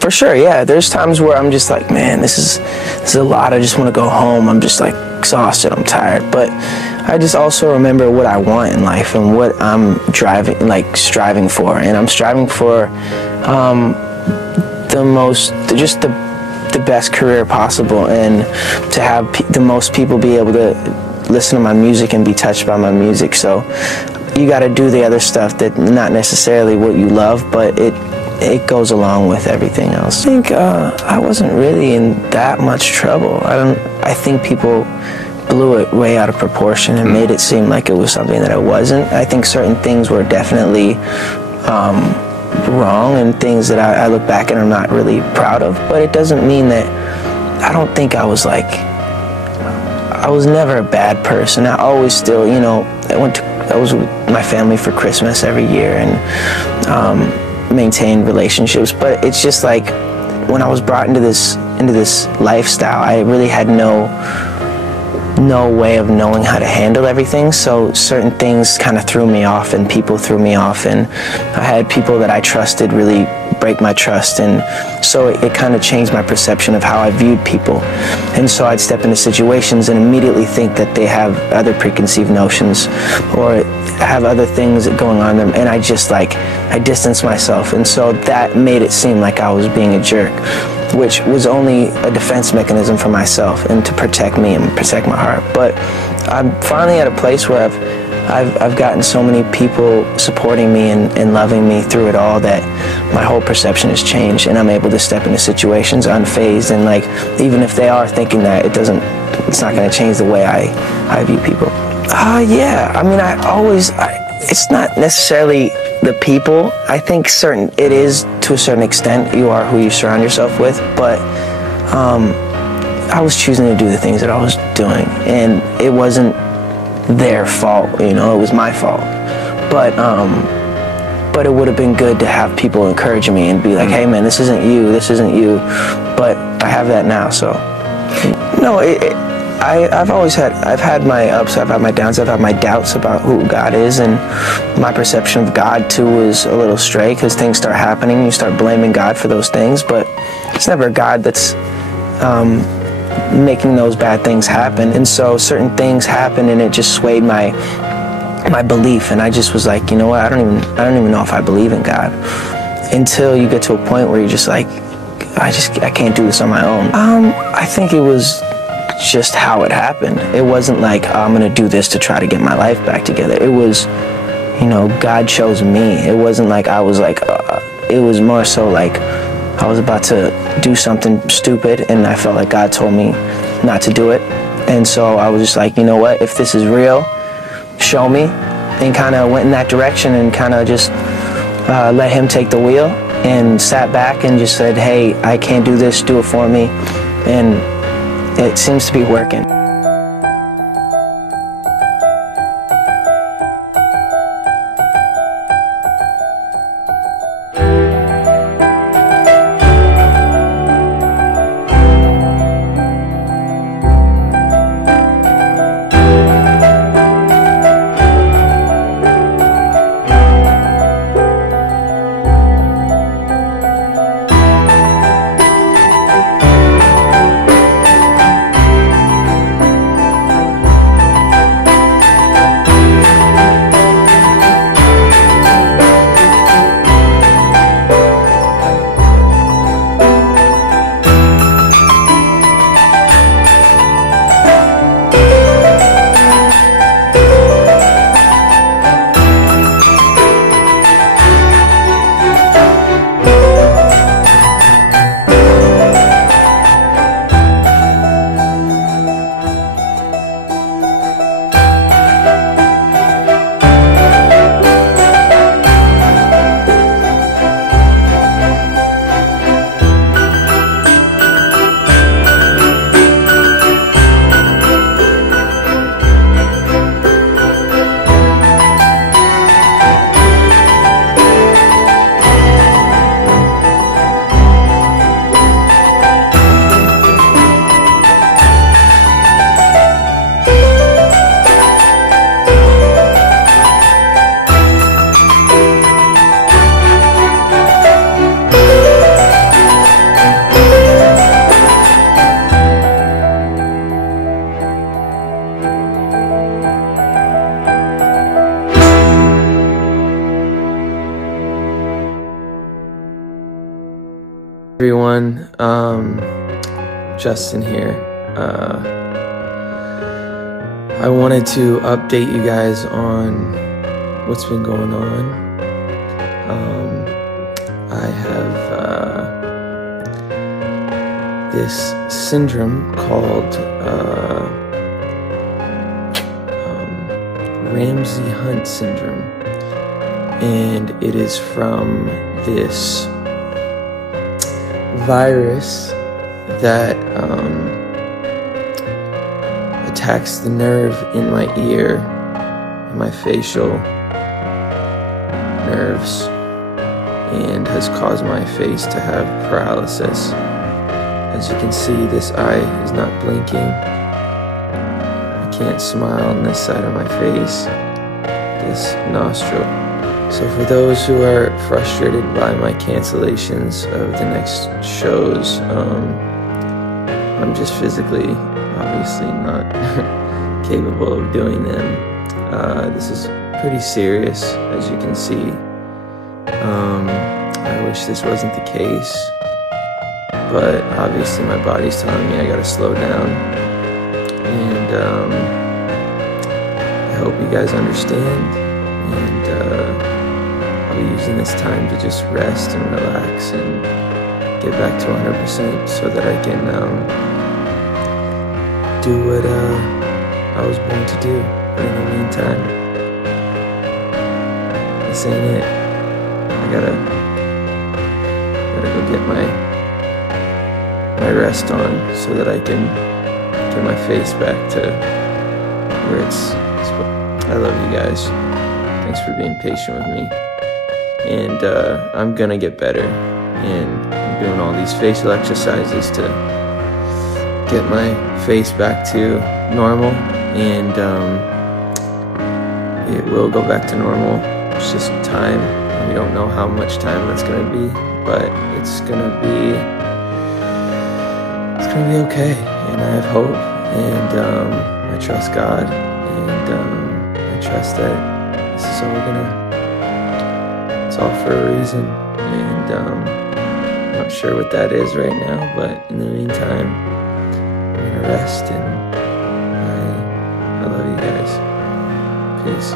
For sure, yeah. There's times where I'm just like, man, this is a lot. I just want to go home. I'm just like exhausted. I'm tired. But I just also remember what I want in life and what I'm striving for. And I'm striving for the best career possible, and to have the most people be able to listen to my music and be touched by my music. So you got to do the other stuff that not necessarily what you love, but it goes along with everything else. I think I wasn't really in that much trouble. I think people blew it way out of proportion and made it seem like it was something that it wasn't. I think certain things were definitely wrong and things that I look back and I'm not really proud of, but it doesn't mean that I don't think I was never a bad person. I always still, you know, I was with my family for Christmas every year and maintained relationships, but it's just like when I was brought into this lifestyle, I really had no way of knowing how to handle everything, so certain things kind of threw me off and people threw me off, and I had people that I trusted really break my trust, and so it kind of changed my perception of how I viewed people. And so I'd step into situations and immediately think that they have other preconceived notions or have other things going on them, and I distanced myself, and so that made it seem like I was being a jerk, which was only a defense mechanism for myself and to protect me and protect my heart. But I'm finally at a place where I've gotten so many people supporting me and loving me through it all that my whole perception has changed, and I'm able to step into situations unfazed, and like even if they are thinking that, it's not going to change the way I view people. Yeah, I mean, it's not necessarily the people. I think it is to a certain extent. You are who you surround yourself with, but I was choosing to do the things that I was doing, and it wasn't their fault, you know, it was my fault. But it would have been good to have people encouraging me and be like, hey man, this isn't you, but I have that now. So no, I've had my ups, I've had my downs, I've had my doubts about who God is, and my perception of God too was a little stray because things start happening, you start blaming God for those things, but it's never God that's making those bad things happen. And so certain things happened and it just swayed my belief, and I just was like, you know what, I don't even know if I believe in God, until you get to a point where you're just like, I can't do this on my own. I think it was just how it happened. It wasn't like, oh, I'm gonna do this to try to get my life back together. It was, you know, God chose me. It wasn't like I was like, it was more so like I was about to do something stupid and I felt like God told me not to do it. And so I was just like, you know what, if this is real, show me, and kind of went in that direction and kind of just let him take the wheel and sat back and just said, hey, I can't do this, do it for me. And it seems to be working. Everyone, Justin here. I wanted to update you guys on what's been going on. I have this syndrome called Ramsay Hunt syndrome, and it is from this virus that attacks the nerve in my ear, and my facial nerves, and has caused my face to have paralysis. As you can see, this eye is not blinking. I can't smile on this side of my face, this nostril. So for those who are frustrated by my cancellations of the next shows, I'm just physically, obviously not capable of doing them. This is pretty serious, as you can see. I wish this wasn't the case, but obviously my body's telling me I gotta slow down, and I hope you guys understand, and I'll be using this time to just rest and relax and get back to 100% so that I can do what I was born to do. But in the meantime, this ain't it. I gotta go get my rest on so that I can get my face back to where it's. I love you guys. Thanks for being patient with me. And I'm gonna get better. And I'm doing all these facial exercises to get my face back to normal. And it will go back to normal. It's just time. We don't know how much time that's gonna be, but it's gonna be okay. And I have hope, and I trust God, and I trust that this is all it's all for a reason. And I'm not sure what that is right now, but in the meantime, I'm gonna rest, and I love you guys. Peace.